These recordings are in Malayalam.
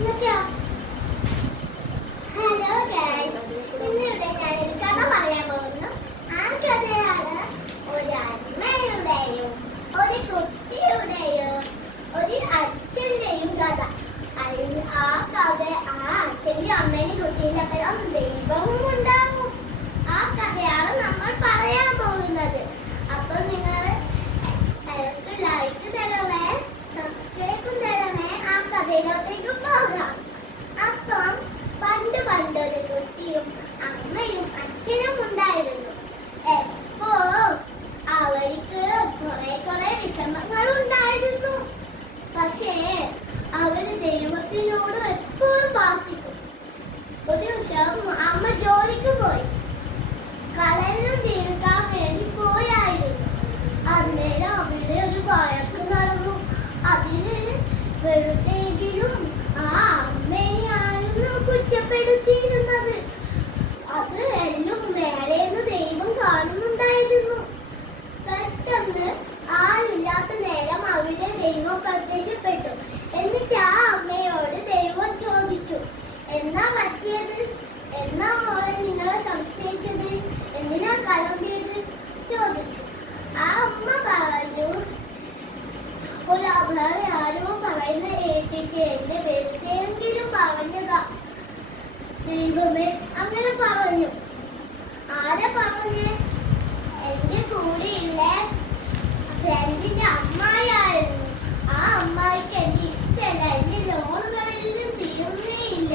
ഹലോ ഗൈസ്, ഇന്നിവിടെ ഞാനൊരു കഥ പറയാൻ പോകുന്നു. ആ കഥയാണ് ഒരു അമ്മയുടെയും ഒരു കുട്ടിയുടെയും ഒരു അച്ഛന്റെയും കഥ. ആ കഥ അച്ഛന്റെയും അമ്മേനും കുട്ടീൻ്റെ അപ്പുറം ദൈവവും ഉണ്ടാവും. ആ കഥയാണ് നമ്മൾ പറയാൻ പോകുന്നത്. അപ്പൊ നിങ്ങൾ ലൈക്ക് തരണേ, സബ്സ്ക്രൈബും തരണേ. ആ കഥയിലോട്ടേക്ക് പോകാം. അപ്പം പണ്ടൊരു കുട്ടിയും അമ്മയും അച്ഛനും ഉണ്ടായിരുന്നു. എപ്പോ അവർക്ക് കുറെ വിഷമങ്ങൾ ഉണ്ടായിരുന്നു. പക്ഷേ അവര് ദൈവത്തിനോട് എപ്പോഴും പ്രാർത്ഥിക്കും. ഒരു ദിവസം അമ്മ ജോലിക്ക് പോയി. കടലിൽ തീർക്കാൻ വേണ്ടി പോയായിരുന്നു. അന്നേരം അവിടെ ഒരു വഴക്ക് നടന്നു. അതിന് വെറുതെങ്കിലും ആ അമ്മയെയായിരുന്നു കുറ്റപ്പെടുത്തിയിരുന്നത്. അത് എല്ലാം മേലേന്ന് ദൈവം കാണുന്നുണ്ടായിരുന്നു. പെട്ടെന്ന് ആരില്ലാത്ത നേരം അവിടെ ദൈവം പ്രത്യക്ഷപ്പെട്ടു. എന്നിട്ട് ആ അമ്മയോട് ദൈവം ചോദിച്ചു, എന്നാ പറ്റിയത്? എന്നാ മോളെ നിങ്ങളെ സംശയിച്ചത്? എന്തിനാ കലം ചെയ്ത് ചോദിച്ചു. ആ അമ്മ പറഞ്ഞു, ഒരു അവളെ ആരോ പറയുന്ന ഏറ്റിക്ക് എന്റെ വെറുതെയെങ്കിലും പറഞ്ഞതാ ദൈവമേ. അങ്ങനെ പറഞ്ഞു. ആരെ പറഞ്ഞേ? എന്റെ കൂടെയില്ലേ ഫ്രണ്ടിന്റെ അമ്മായിയായിരുന്നു. ആ അമ്മായിക്ക് എന്റെ ഇഷ്ടമല്ല. എന്റെ ലോണുകളെല്ലാം തീരുന്നേ ഇല്ല.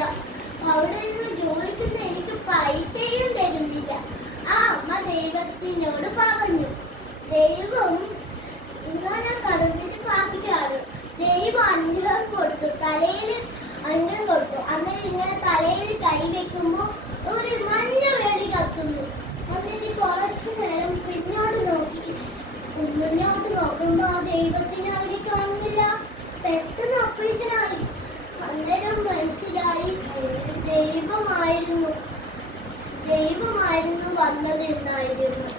അവിടെ നിന്ന് ജോലിക്കുന്ന എനിക്ക് പൈസയും തരുന്നില്ല. ആ അമ്മ ദൈവത്തിനോട് പറഞ്ഞു. ദൈവം ഇങ്ങനെ കടന്നിട്ട് പ്രാർത്ഥിക്കാണ്. ദൈവം അനുഗ്രഹം കൊടുത്തു, തലയിൽ അനുഗ്രഹം കൊടുത്തു. അങ്ങനെ ഇങ്ങനെ തലയിൽ കൈ വെക്കുമ്പോ ഒരു മഞ്ഞ വേടി കത്തുന്നു. എന്നിട്ട് കുറച്ചു നേരം പിന്നോട്ട് നോക്കുമ്പോ ആ ദൈവത്തിന് അവിടെ കാണുന്നില്ല. പെട്ടെന്ന് അപ്പഴായി. അന്നേരം മനസ്സിലായി ദൈവമായിരുന്നു വന്നതെന്നായിരുന്നു.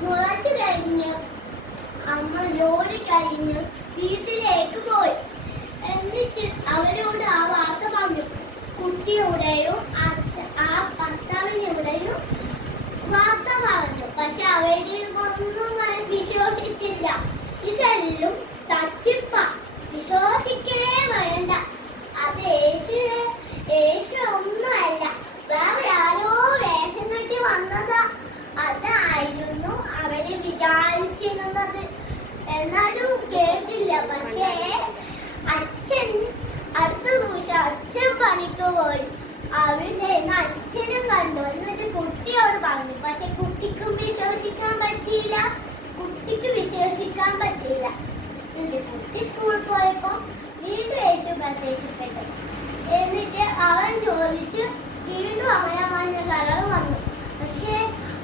കുറച്ചു കഴിഞ്ഞ് അമ്മ ജോലി കഴിഞ്ഞ് വീട്ടിലേക്ക് പോയി. എന്നിട്ട് അവരോട് ആ വാർത്ത പറഞ്ഞു. കുട്ടിയുടെയും ആ ഭർത്താവിനുടെയും വാർത്ത പറഞ്ഞു. പക്ഷെ അവരൊന്നും വിശ്വസിച്ചില്ല. ഇതെല്ലാം തട്ടിപ്പ, വിശ്വസിക്കേ വേണ്ട. അത് യേശു ഒന്നുമല്ല, വേറെ ആരോ വേഷം കെട്ടി വന്നതാ. അതായിരുന്നു അവര് വിചാരിച്ചിരുന്നത്. എന്നാലും കേട്ടില്ല. പക്ഷേ അടുത്ത ദിവസം അച്ഛൻ പണിക്ക് പോയി. അവിടെ അച്ഛനും കണ്ടു. എന്നിട്ട് കുട്ടിയോട് പറഞ്ഞു. പക്ഷെ കുട്ടിക്ക് വിശ്വസിക്കാൻ പറ്റിയില്ല. കുട്ടി സ്കൂളിൽ പോയപ്പോ വീണ്ടും യേശു പ്രത്യക്ഷപ്പെട്ടു. എന്നിട്ട് അവൻ ചോദിച്ച് വീണ്ടും അങ്ങനെ മഞ്ഞ കളർ വന്നു. പക്ഷേ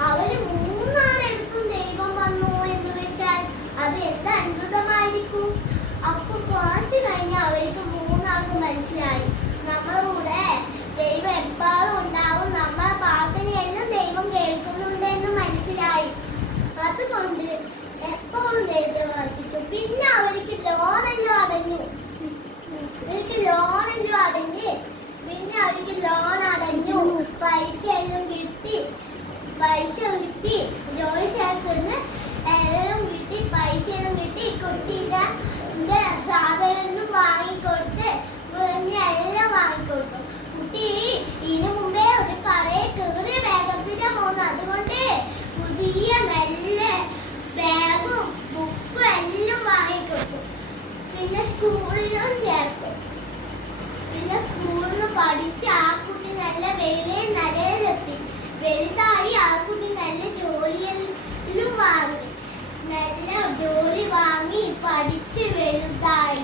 അവര് മൂന്നാളെടുത്തും ദൈവം വന്നു എന്ന് വെച്ചാൽ അത് എന്ത് അത്ഭുതമായിരിക്കും. അപ്പൊ കുറച്ച് കഴിഞ്ഞ് അവർക്ക് മൂന്നാൾക്കും മനസ്സിലായി, നമ്മളെ കൂടെ ദൈവം എപ്പോഴും ഉണ്ടാവും, നമ്മളെ പ്രാർത്ഥനയെല്ലാം ദൈവം കേൾക്കുന്നുണ്ടെന്ന് മനസ്സിലായി. അതുകൊണ്ട് എപ്പോഴും ദൈവത്തെ പ്രാർത്ഥിച്ചു. പിന്നെ അവർക്ക് ലോണെല്ലാം അടഞ്ഞ് പിന്നെ അവർക്ക് ലോൺ അടഞ്ഞു. പൈസ കിട്ടി. ജോലി ചേർത്തുനിന്ന് എല്ലാം കിട്ടി. പൈസയെല്ലാം കിട്ടി. കുട്ടിയുടെ സാധനം വാങ്ങിക്കൊടുത്ത് എല്ലാം വാങ്ങിക്കൊടുത്തു. കുട്ടി ഇതിനു മുമ്പേ ഒരു കടയിൽ കയറി വേഗത്തിലാ പോകുന്നു. അതുകൊണ്ട് പുതിയ നല്ല ബാഗും ബുക്കും എല്ലാം വാങ്ങിക്കൊടുത്തു. പിന്നെ സ്കൂളിലും ചേർത്തു. പിന്നെ സ്കൂളിൽ നിന്ന് പഠിച്ച് ആ കുട്ടി നല്ല നിലയിലെത്തി. വലുതായി. ആ കുട്ടി നല്ല ജോലിയെല്ലാം വാങ്ങി. നല്ല ജോലി വാങ്ങി പഠിച്ച് വലുതായി.